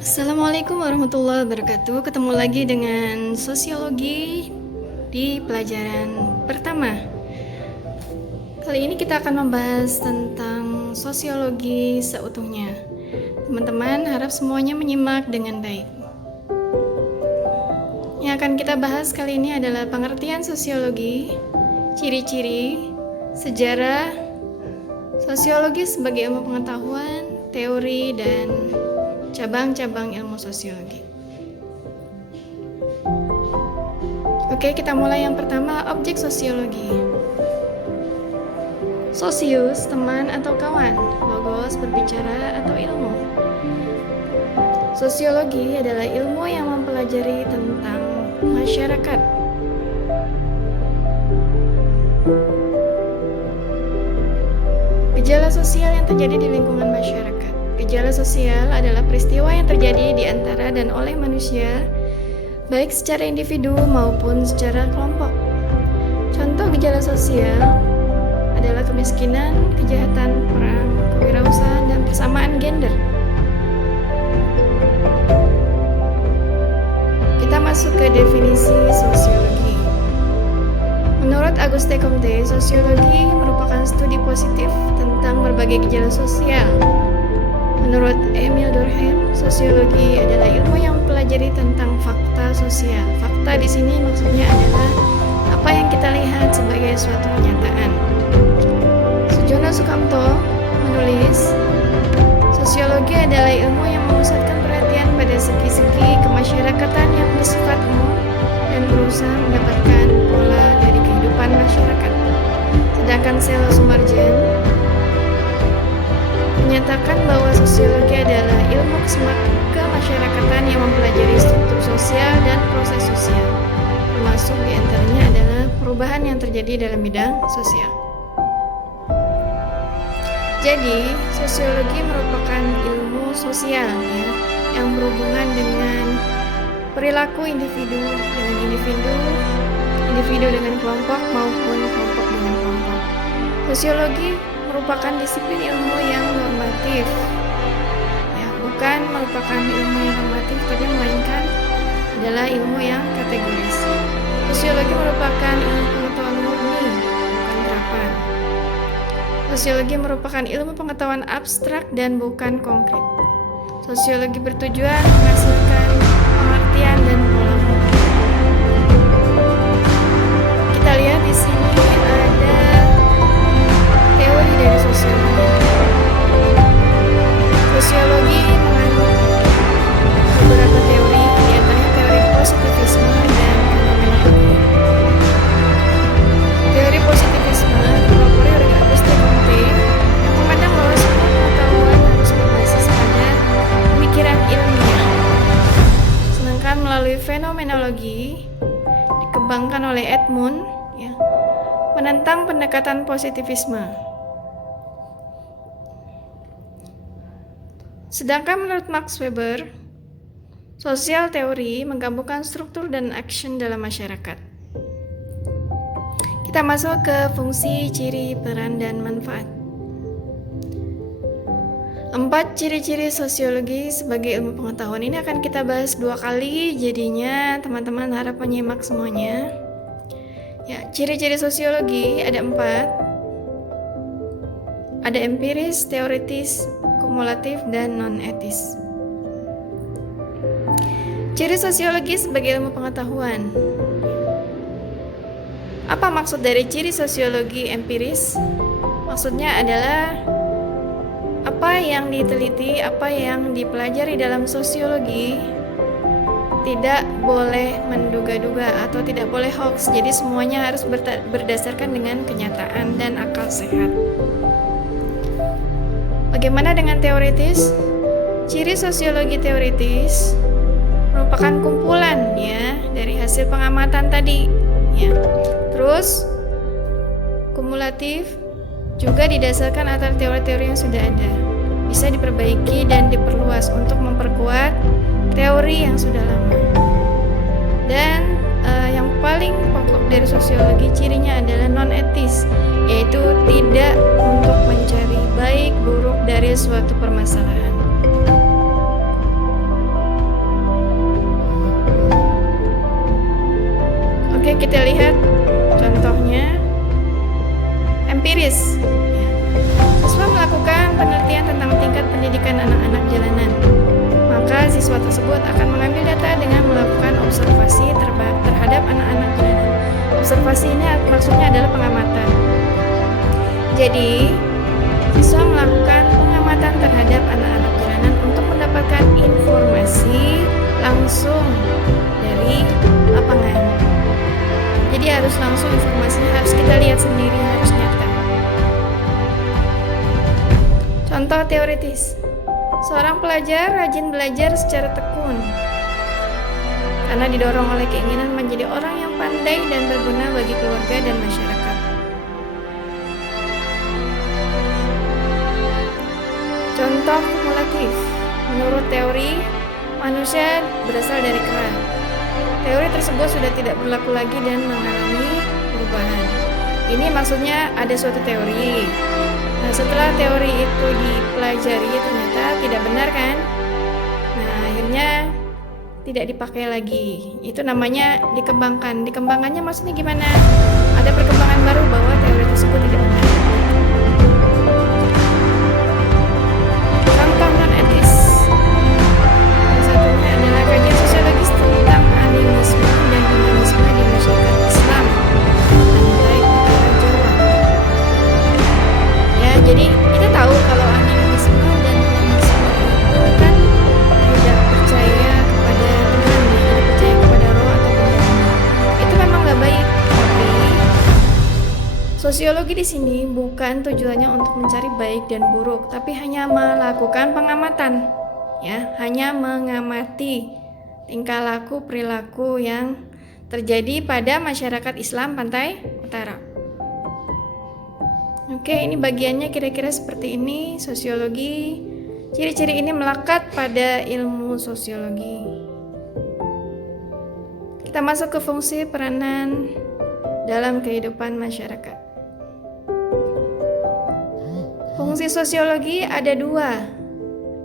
Assalamualaikum warahmatullahi wabarakatuh. Ketemu lagi dengan sosiologi di pelajaran pertama. Kali ini kita akan membahas tentang sosiologi seutuhnya. Teman-teman harap semuanya menyimak dengan baik. Yang akan kita bahas kali ini adalah pengertian sosiologi, ciri-ciri, sejarah, sosiologi sebagai ilmu pengetahuan, teori, dan cabang-cabang ilmu sosiologi. Oke, kita mulai yang pertama, objek sosiologi. Sosius, teman atau kawan. Logos, berbicara atau ilmu. Sosiologi adalah ilmu yang mempelajari tentang masyarakat. Gejala sosial yang terjadi di lingkungan masyarakat. Gejala sosial adalah peristiwa yang terjadi di antara dan oleh manusia, baik secara individu maupun secara kelompok. Contoh gejala sosial adalah kemiskinan, kejahatan, perang, kewirausahaan, dan persamaan gender. Kita masuk ke definisi sosiologi. Menurut Auguste Comte, sosiologi merupakan studi positif tentang berbagai gejala sosial. Menurut Emile Durkheim, sosiologi adalah ilmu yang mempelajari tentang fakta sosial. Fakta di sini maksudnya adalah apa yang kita lihat sebagai suatu kenyataan. Sujono Sukamto menulis, sosiologi adalah ilmu yang memusatkan perhatian pada segi-segi kemasyarakatan yang bersifat umum dan berusaha mendapatkan pola dari kehidupan masyarakat. Sedangkan Selo Sumarjan menyatakan bahwa sosiologi adalah ilmu kemasyarakatan yang mempelajari struktur sosial dan proses sosial, termasuk diantaranya adalah perubahan yang terjadi dalam bidang sosial. Jadi, sosiologi merupakan ilmu sosial yang berhubungan dengan perilaku individu dengan individu, individu dengan kelompok maupun kelompok dengan kelompok. Sosiologi merupakan disiplin ilmu yang normatif, bukan merupakan ilmu yang normatif, tapi melainkan adalah ilmu yang kategoris. Sosiologi merupakan ilmu pengetahuan murni, bukan terapan. Sosiologi merupakan ilmu pengetahuan abstrak dan bukan konkret. Sosiologi bertujuan menghasilkan pengertian dan pola pikir. Kita lihat di sini ada teori dari sosiologi. Sosiologi mengandung beberapa teori, di antaranya teori positivisme dan fenomenologi. Teori positivisme dipelopori oleh Auguste Comte yang memandang bahwa semua pengetahuan harus berbasis pada pemikiran ilmiah. Sedangkan melalui fenomenologi dikembangkan oleh Edmund menentang pendekatan positivisme. Sedangkan menurut Max Weber, sosial teori menggabungkan struktur dan action dalam masyarakat. Kita masuk ke fungsi, ciri, peran, dan manfaat. 4 ciri-ciri sosiologi sebagai ilmu pengetahuan ini akan kita bahas 2 kali, jadinya teman-teman harap menyimak semuanya. Ciri-ciri sosiologi ada 4. Ada empiris, teoritis, kumulatif, dan non-etis. Ciri sosiologi sebagai ilmu pengetahuan. Apa maksud dari ciri sosiologi empiris? Maksudnya adalah apa yang diteliti, apa yang dipelajari dalam sosiologi tidak boleh menduga-duga atau tidak boleh hoax. Jadi semuanya harus berdasarkan dengan kenyataan dan akal sehat. Bagaimana dengan teoritis? Ciri sosiologi teoritis merupakan kumpulan dari hasil pengamatan tadi. Terus kumulatif juga didasarkan atas teori-teori yang sudah ada. Bisa diperbaiki dan diperluas untuk memperkuat teori yang sudah lama. Dan yang paling pokok dari sosiologi cirinya adalah non-etis, yaitu tidak untuk mencari baik buruk dari suatu permasalahan. kita lihat contohnya empiris. Siswa melakukan penelitian tentang tingkat pendidikan anak-anak jalanan. Maka siswa tersebut akan mengambil data dengan melakukan observasi terhadap anak-anak jalanan. Observasi ini maksudnya adalah pengamatan. Jadi, siswa melakukan pengamatan terhadap anak-anak jalanan untuk mendapatkan informasi langsung dari lapangan. Jadi harus langsung, informasinya harus kita lihat sendiri, harus nyata. Contoh teoritis. Seorang pelajar rajin belajar secara tekun karena didorong oleh keinginan menjadi orang yang pandai dan berguna bagi keluarga dan masyarakat. Contoh kumulatif. Menurut teori, manusia berasal dari kera. Teori tersebut sudah tidak berlaku lagi dan mengalami perubahan. Ini maksudnya ada suatu teori. Nah, setelah teori itu dipelajari ternyata tidak benar kan? Nah, akhirnya tidak dipakai lagi. Itu namanya dikembangkan. Dikembangkannya maksudnya gimana? Ada perkembangan baru bahwa teori tersebut tidak benar. Contoh non-etis. Salah satunya adalah kajian sosiologis tentang animisme dan humanisme di masyarakat Islam Pantai Utara Jawa. Ya, jadi kita tahu kalau animisme dan humanisme itu kan tidak percaya kepada Tuhan, tidak percaya kepada roh atau benda. Itu memang nggak baik. Tapi sosiologi di sini bukan tujuannya untuk mencari baik dan buruk, tapi hanya melakukan pengamatan. Ya, hanya mengamati tingkah laku perilaku yang terjadi pada masyarakat Islam Pantai Utara. Oke, ini bagiannya kira-kira seperti ini. Sosiologi, ciri-ciri ini melekat pada ilmu sosiologi. Kita masuk ke fungsi peranan dalam kehidupan masyarakat. Fungsi sosiologi ada dua.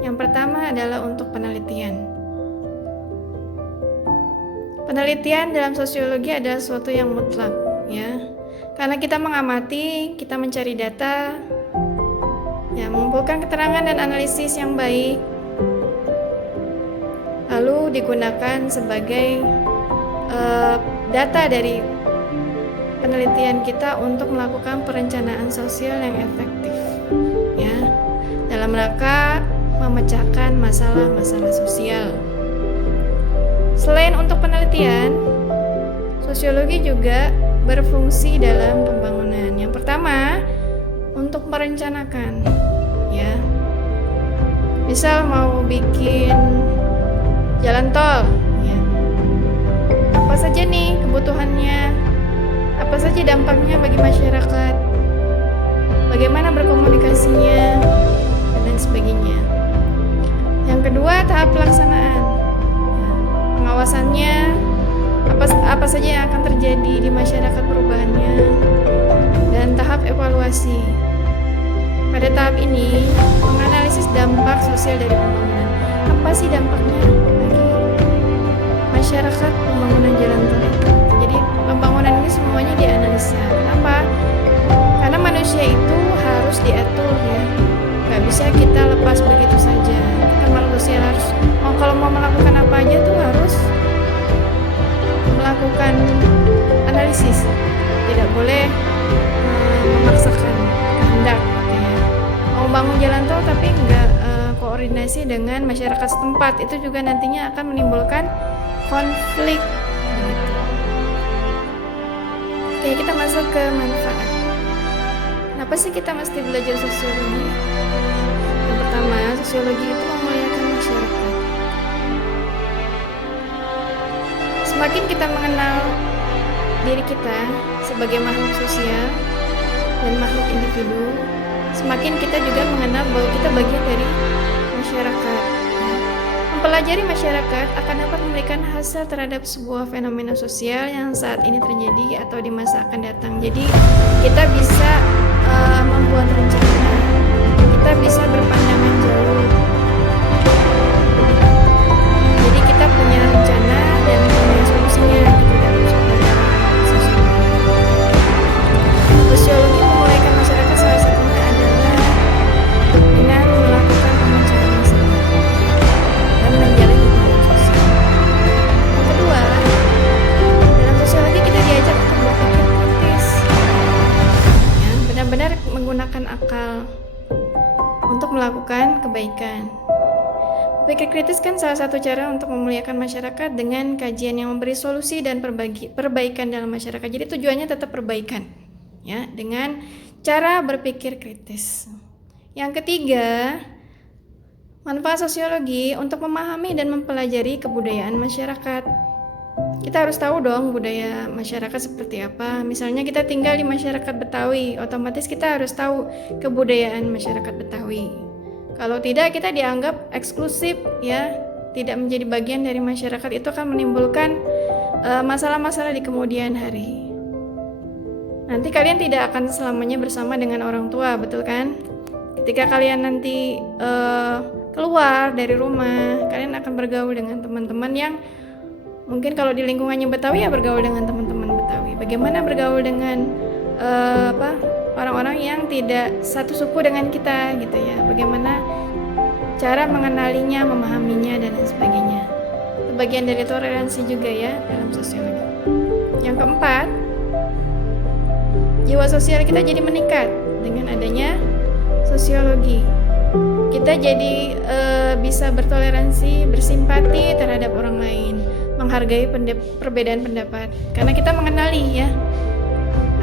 Yang pertama adalah untuk penelitian. Penelitian dalam sosiologi adalah sesuatu yang mutlak, ya. Karena kita mengamati, kita mencari data, ya, mengumpulkan keterangan dan analisis yang baik, lalu digunakan sebagai data dari penelitian kita untuk melakukan perencanaan sosial yang efektif, ya, dalam rangka memecahkan masalah-masalah sosial. Selain untuk penelitian, sosiologi juga berfungsi dalam pembangunan. Yang pertama, untuk merencanakan, ya. Misal mau bikin jalan tol, ya. Apa saja nih kebutuhannya? Apa saja dampaknya bagi masyarakat? Bagaimana berkomunikasinya dan lain sebagainya. Yang kedua, tahap pelaksanaan. Ya, pengawasannya, apa saja yang akan terjadi di masyarakat perubahannya, dan tahap evaluasi. Pada tahap ini, menganalisis dampak sosial dari pembangunan. Apa sih dampaknya bagi masyarakat pembangunan jalan tol itu? Jadi pembangunan ini semuanya dianalisa. Kenapa? Karena manusia itu harus diatur, ya. Gak bisa kita lepas begitu saja. Kita manusia harus kalau mau melakukan apa aja tuh harus melakukan analisis. Tidak boleh memaksakan kehendak, gitu ya. Mau bangun jalan tol tapi nggak koordinasi dengan masyarakat setempat, itu juga nantinya akan menimbulkan konflik, gitu. Oke, kita masuk ke manfaat. Kenapa sih kita mesti belajar sosiologi? Yang pertama, sosiologi itu memuliakan masyarakat. Semakin kita mengenal diri kita sebagai makhluk sosial dan makhluk individu, semakin kita juga mengenal bahwa kita bagian dari masyarakat. Mempelajari masyarakat akan dapat memberikan hasil terhadap sebuah fenomena sosial yang saat ini terjadi atau di masa akan datang. Jadi kita bisa membuat rencana, kita bisa berpandangan jauh. Jadi kita punya rencana dan punya solusinya gitu dalam sebuah Berpikir kritis kan salah satu cara untuk memuliakan masyarakat dengan kajian yang memberi solusi dan perbaikan dalam masyarakat. Jadi tujuannya tetap perbaikan, ya, dengan cara berpikir kritis. Yang ketiga, manfaat sosiologi untuk memahami dan mempelajari kebudayaan masyarakat. Kita harus tahu dong budaya masyarakat seperti apa. Misalnya kita tinggal di masyarakat Betawi, otomatis kita harus tahu kebudayaan masyarakat Betawi. Kalau tidak, kita dianggap eksklusif, ya, tidak menjadi bagian dari masyarakat. Itu akan menimbulkan masalah-masalah di kemudian hari. Nanti kalian tidak akan selamanya bersama dengan orang tua, betul kan? Ketika kalian nanti keluar dari rumah, kalian akan bergaul dengan teman-teman yang mungkin kalau di lingkungannya Betawi, ya bergaul dengan teman-teman Betawi. Bagaimana bergaul dengan orang-orang yang tidak satu suku dengan kita, gitu ya. Bagaimana cara mengenalinya, memahaminya, dan lain sebagainya. Itu bagian dari toleransi juga, ya, dalam sosiologi. Yang keempat, jiwa sosial kita jadi meningkat dengan adanya sosiologi. Kita jadi bisa bertoleransi, bersimpati terhadap orang lain, menghargai perbedaan pendapat, karena kita mengenali, ya.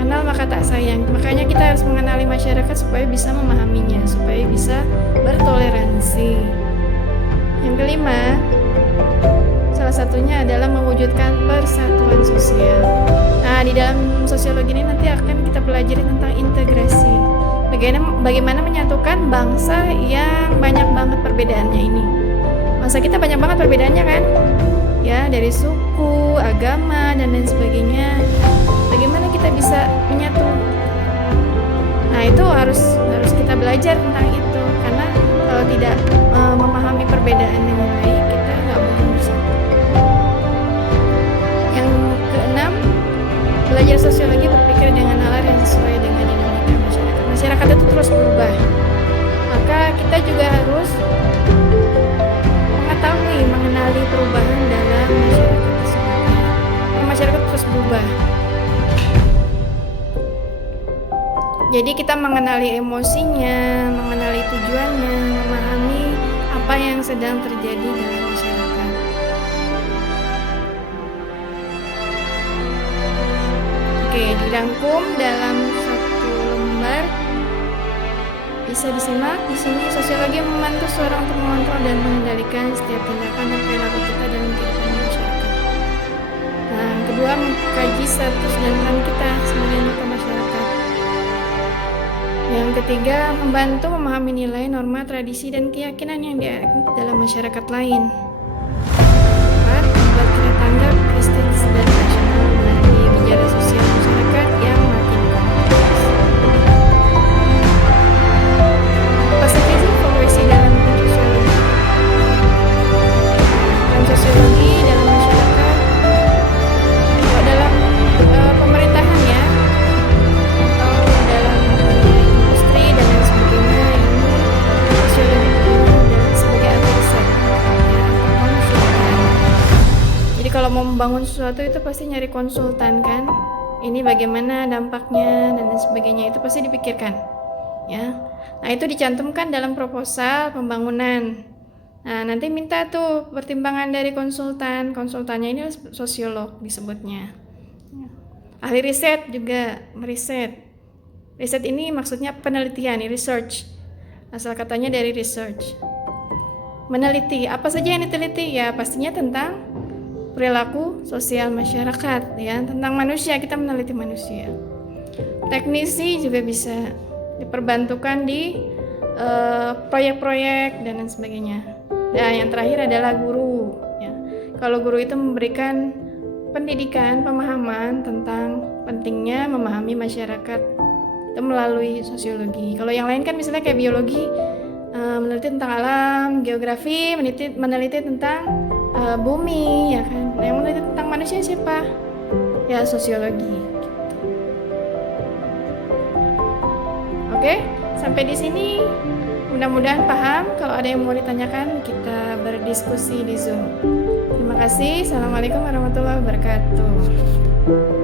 Kenal maka tak sayang. Makanya kita harus mengenali masyarakat supaya bisa memahaminya, supaya bisa bertoleransi. Yang kelima, salah satunya adalah mewujudkan persatuan sosial. Nah, di dalam sosiologi ini nanti akan kita pelajari tentang integrasi. Bagaimana menyatukan bangsa yang banyak banget perbedaannya ini. Bangsa kita banyak banget perbedaannya kan? Ya, dari suku, agama, dan lain sebagainya. Bagaimana kita bisa menyatu? Nah, itu harus kita belajar tentang itu, karena kalau tidak memahami perbedaan dengan baik, kita nggak mungkin bersatu. Yang keenam, belajar sosiologi berpikir dengan nalar yang sesuai dengan dinamika masyarakat. Masyarakat itu terus berubah, maka kita juga harus mengenali perubahan dalam masyarakat tersebut. Masyarakat terus berubah. Jadi kita mengenali emosinya, mengenali tujuannya, memahami apa yang sedang terjadi dalam masyarakat. Oke, dirangkum dalam satu lembar. Bisa disimak di sini. Sosiologi membantu seorang untuk mengontrol dan mengendalikan setiap tindakan dan perilaku kita dalam kehidupan masyarakat. Nah, yang kedua, mengkaji status dan peran kita sebagai anggota masyarakat. Yang ketiga, membantu memahami nilai, norma, tradisi, dan keyakinan yang ada dalam masyarakat lain. Empat, membuat kita tanggap kritis dan rasional mengenai gejala sosial masyarakat yang makin kompleks. Apa saja sih profesi dalam sosiologi? Dan sosiologi dalam masyarakat, kalau dalam pemerintahan, ya, atau dalam industri dan lain sebagainya, ini sosiologi berguna sebagai ahli riset, ya, atau konsultan. Jadi kalau mau membangun sesuatu itu pasti nyari konsultan kan, ini bagaimana dampaknya dan lain sebagainya, itu pasti dipikirkan, ya. Nah, itu dicantumkan dalam proposal pembangunan. Nah, nanti minta tuh pertimbangan dari konsultan. Konsultannya ini sosiolog disebutnya. Ahli riset juga meriset. Riset ini maksudnya penelitian, research. Asal katanya dari research. Meneliti, apa saja yang diteliti? Ya, pastinya tentang perilaku sosial masyarakat, ya, tentang manusia, kita meneliti manusia. Teknisi juga bisa diperbantukan di proyek-proyek dan lain sebagainya. Dan yang terakhir adalah guru, ya. Kalau guru itu memberikan pendidikan, pemahaman tentang pentingnya memahami masyarakat itu melalui sosiologi. Kalau yang lain kan misalnya kayak biologi, meneliti tentang alam, geografi, meneliti tentang bumi, ya kan. Nah, yang meneliti tentang manusia siapa? Ya, sosiologi. Oke, sampai di sini mudah-mudahan paham. Kalau ada yang mau ditanyakan, kita berdiskusi di Zoom. Terima kasih. Assalamualaikum warahmatullahi wabarakatuh.